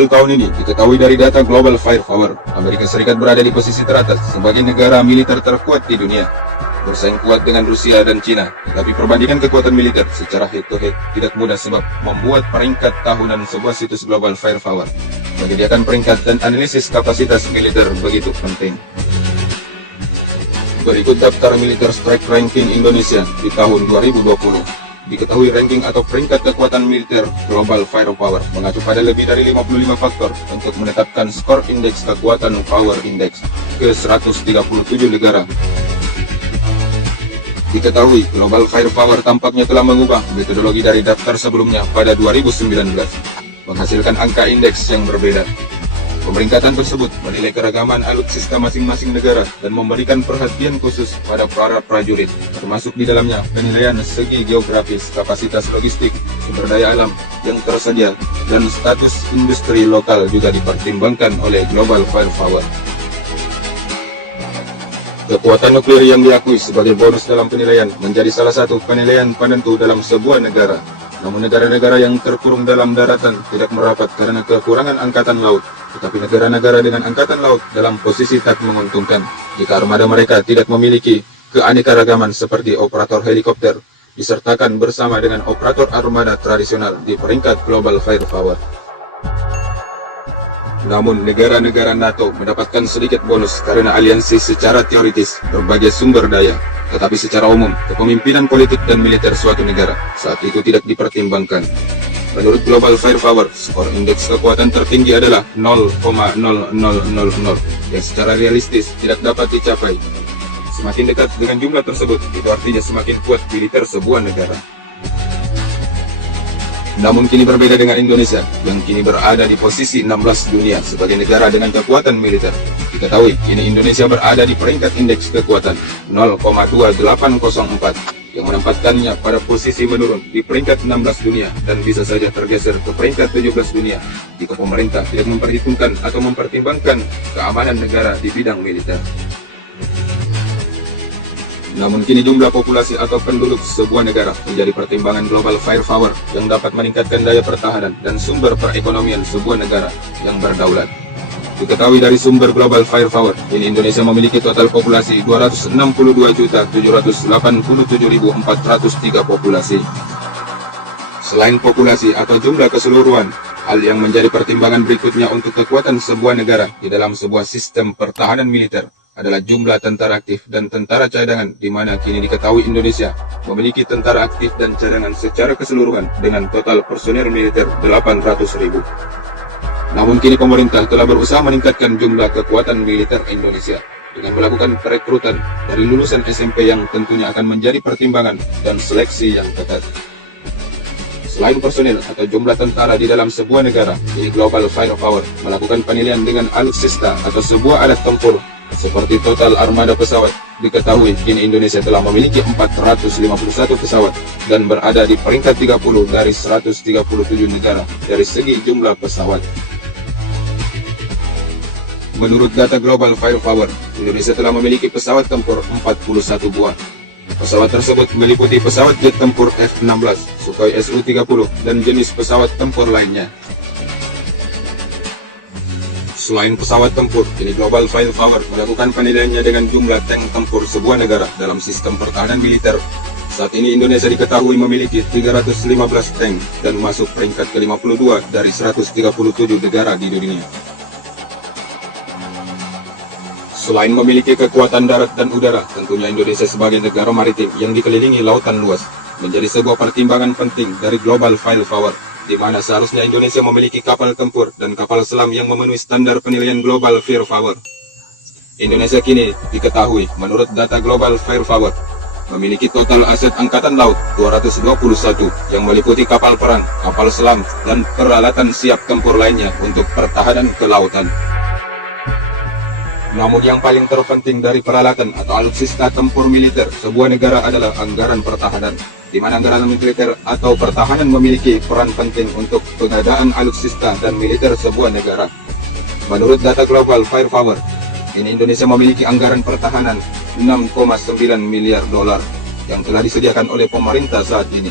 awal tahun ini, diketahui dari data Global Firepower, Amerika Serikat berada di posisi teratas sebagai negara militer terkuat di dunia. Bersaing kuat dengan Rusia dan Cina, tetapi perbandingan kekuatan militer secara head-to-head tidak mudah sebab membuat peringkat tahunan sebuah situs Global Firepower menyediakan peringkat dan analisis kapasitas militer begitu penting. Berikut daftar militer strike ranking Indonesia di tahun 2020. Diketahui ranking atau peringkat kekuatan militer Global Firepower mengacu pada lebih dari 55 faktor untuk menetapkan skor indeks kekuatan Power Index ke 137 negara. Diketahui Global Firepower tampaknya telah mengubah metodologi dari daftar sebelumnya pada 2019, menghasilkan angka indeks yang berbeda. Pemeringkatan tersebut menilai keragaman alutsista masing-masing negara dan memberikan perhatian khusus pada para prajurit, termasuk di dalamnya penilaian segi geografis, kapasitas logistik, sumber daya alam yang tersedia, dan status industri lokal juga dipertimbangkan oleh Global Firepower. Kekuatan nuklir yang diakui sebagai bonus dalam penilaian menjadi salah satu penilaian penentu dalam sebuah negara. Namun negara-negara yang terkurung dalam daratan tidak merapat karena kekurangan angkatan laut, tetapi negara-negara dengan angkatan laut dalam posisi tak menguntungkan jika armada mereka tidak memiliki keanekaragaman seperti operator helikopter, disertakan bersama dengan operator armada tradisional di peringkat Global Firepower. Namun negara-negara NATO mendapatkan sedikit bonus karena aliansi secara teoritis berbagai sumber daya, tetapi secara umum kepemimpinan politik dan militer suatu negara saat itu tidak dipertimbangkan. Menurut Global Firepower, skor indeks kekuatan tertinggi adalah 0,0000 yang secara realistis tidak dapat dicapai. Semakin dekat dengan jumlah tersebut, itu artinya semakin kuat militer sebuah negara. Namun kini berbeda dengan Indonesia, yang kini berada di posisi 16 dunia sebagai negara dengan kekuatan militer. Diketahui, kini Indonesia berada di peringkat indeks kekuatan 0,2804, yang menempatkannya pada posisi menurun di peringkat 16 dunia dan bisa saja tergeser ke peringkat 17 dunia jika pemerintah tidak memperhitungkan atau mempertimbangkan keamanan negara di bidang militer. Namun kini jumlah populasi atau penduduk sebuah negara menjadi pertimbangan Global Firepower yang dapat meningkatkan daya pertahanan dan sumber perekonomian sebuah negara yang berdaulat. Diketahui dari sumber Global Firepower, kini Indonesia memiliki total populasi 262.787.403 populasi. Selain populasi atau jumlah keseluruhan, hal yang menjadi pertimbangan berikutnya untuk kekuatan sebuah negara di dalam sebuah sistem pertahanan militer adalah jumlah tentara aktif dan tentara cadangan, di mana kini diketahui Indonesia memiliki tentara aktif dan cadangan secara keseluruhan dengan total personel militer 800.000. Namun kini pemerintah telah berusaha meningkatkan jumlah kekuatan militer Indonesia dengan melakukan perekrutan dari lulusan SMP yang tentunya akan menjadi pertimbangan dan seleksi yang ketat. Selain personel atau jumlah tentara di dalam sebuah negara, kini Global Firepower melakukan penilaian dengan alutsista atau sebuah alat tempur seperti total armada pesawat. Diketahui kini Indonesia telah memiliki 451 pesawat dan berada di peringkat 30 dari 137 negara dari segi jumlah pesawat. Menurut data Global Firepower, Indonesia telah memiliki pesawat tempur 41 buah. Pesawat tersebut meliputi pesawat jet tempur F-16, Sukhoi Su-30, dan jenis pesawat tempur lainnya. Selain pesawat tempur, kini Global Firepower melakukan penilaiannya dengan jumlah tank tempur sebuah negara dalam sistem pertahanan militer. Saat ini Indonesia diketahui memiliki 315 tank dan masuk peringkat ke-52 dari 137 negara di dunia. Selain memiliki kekuatan darat dan udara, tentunya Indonesia sebagai negara maritim yang dikelilingi lautan luas menjadi sebuah pertimbangan penting dari Global Firepower, di mana seharusnya Indonesia memiliki kapal tempur dan kapal selam yang memenuhi standar penilaian Global Firepower. Indonesia kini diketahui menurut data Global Firepower memiliki total aset angkatan laut 221 yang meliputi kapal perang, kapal selam, dan peralatan siap tempur lainnya untuk pertahanan kelautan. Namun yang paling terpenting dari peralatan atau alutsista tempur militer sebuah negara adalah anggaran pertahanan, di mana anggaran militer atau pertahanan memiliki peran penting untuk pengadaan alutsista dan militer sebuah negara. Menurut data Global Firepower, ini Indonesia memiliki anggaran pertahanan 6,9 miliar dolar yang telah disediakan oleh pemerintah saat ini.